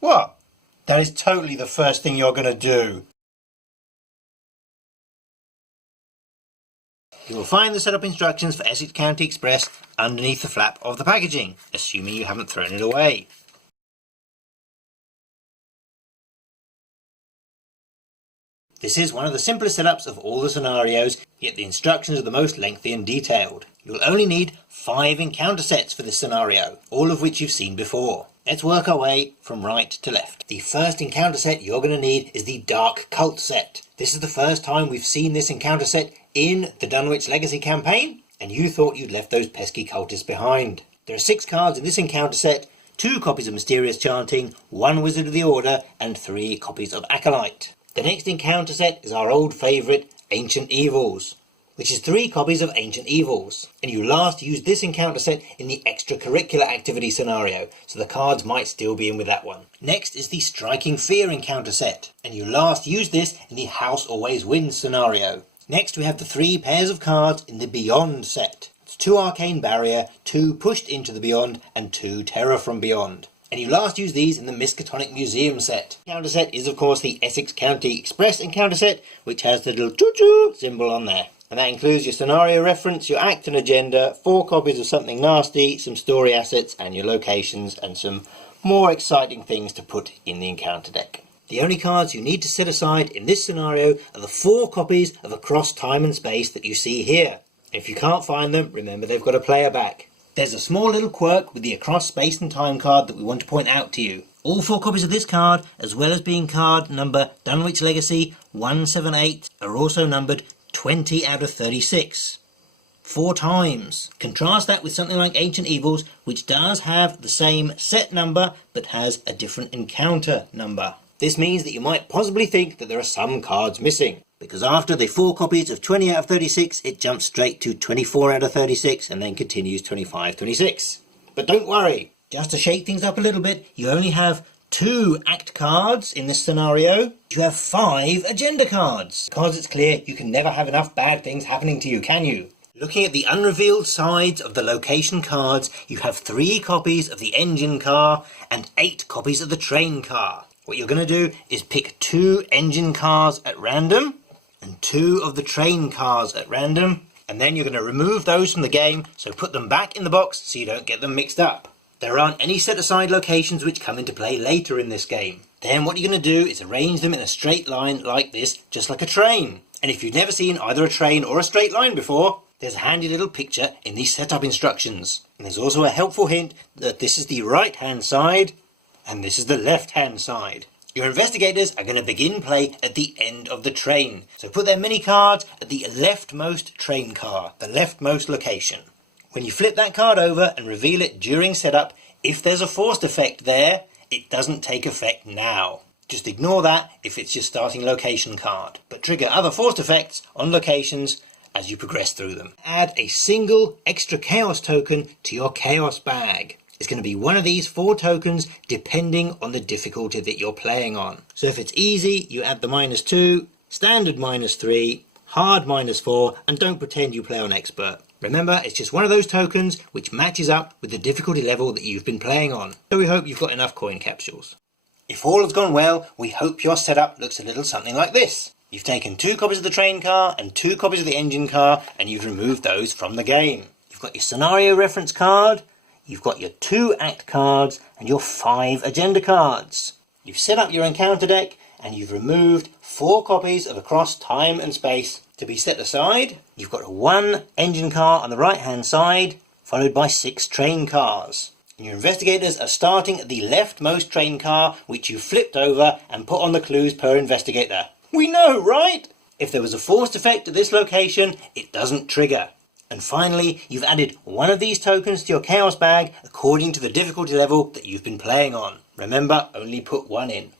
What? That is totally the first thing you're going to do. You will find the setup instructions for Essex County Express underneath the flap of the packaging, assuming you haven't thrown it away. This is one of the simplest setups of all the scenarios, yet the instructions are the most lengthy and detailed. You will only need 5 encounter sets for this scenario, all of which you've seen before. Let's work our way from right to left. The first encounter set you're going to need is the Dark Cult set. This is the first time we've seen this encounter set in the Dunwich Legacy campaign, and you thought you'd left those pesky cultists behind. There are 6 cards in this encounter set, 2 copies of Mysterious Chanting, 1 Wizard of the Order, and 3 copies of Acolyte. The next encounter set is our old favourite, Ancient Evils, which is 3 copies of Ancient Evils, and you last used this encounter set in the extracurricular activity scenario, so the cards might still be in with that one. Next is the Striking Fear encounter set, and you last used this in the House Always Wins scenario. Next we have the 3 pairs of cards in the Beyond set. It's 2 Arcane Barrier, 2 Pushed into the Beyond, and 2 Terror from Beyond. And you last used these in the Miskatonic Museum set. The encounter set is of course the Essex County Express encounter set, which has the little choo-choo symbol on there. And that includes your scenario reference, your act and agenda, 4 copies of something nasty, some story assets, and your locations, and some more exciting things to put in the encounter deck. The only cards you need to set aside in this scenario are the 4 copies of Across Time and Space that you see here. If you can't find them, remember they've got a player back. There's a small little quirk with the Across Space and Time card that we want to point out to you. All 4 copies of this card, as well as being card number Dunwich Legacy 178, are also numbered 20 out of 36. 4 times. Contrast that with something like Ancient Evils, which does have the same set number, but has a different encounter number. This means that you might possibly think that there are some cards missing, because after the 4 copies of 20 out of 36, it jumps straight to 24 out of 36 and then continues 25, 26. But don't worry, just to shake things up a little bit, you only have 2 act cards in this scenario. You have 5 agenda cards. Because it's clear you can never have enough bad things happening to you, can you? Looking at the unrevealed sides of the location cards, you have 3 copies of the engine car and 8 copies of the train car. What you're going to do is pick 2 engine cars at random and 2 of the train cars at random, and then you're going to remove those from the game, so put them back in the box so you don't get them mixed up. There aren't any set aside locations which come into play later in this game. Then what you're going to do is arrange them in a straight line like this, just like a train. And if you've never seen either a train or a straight line before, there's a handy little picture in these setup instructions. And there's also a helpful hint that this is the right hand side and this is the left hand side. Your investigators are going to begin play at the end of the train, so put their mini cards at the leftmost train car, the leftmost location. When you flip that card over and reveal it during setup, if there's a forced effect there, it doesn't take effect now. Just ignore that if it's your starting location card, but trigger other forced effects on locations as you progress through them. Add a single extra chaos token to your chaos bag. It's going to be one of these 4 tokens depending on the difficulty that you're playing on. So if it's easy, you add the -2, standard -3, hard -4, and don't pretend you play on expert. Remember, it's just one of those tokens which matches up with the difficulty level that you've been playing on. So we hope you've got enough coin capsules. If all has gone well, we hope your setup looks a little something like this. You've taken 2 copies of the train car and 2 copies of the engine car, and you've removed those from the game. You've got your scenario reference card, you've got your 2 act cards, and your 5 agenda cards. You've set up your encounter deck, and you've removed 4 copies of Across Time and Space to be set aside. You've got 1 engine car on the right hand side, followed by 6 train cars. And your investigators are starting at the leftmost train car, which you flipped over and put on the clues per investigator. We know, right? If there was a forced effect at this location, it doesn't trigger. And finally, you've added one of these tokens to your chaos bag according to the difficulty level that you've been playing on. Remember, only put 1 in.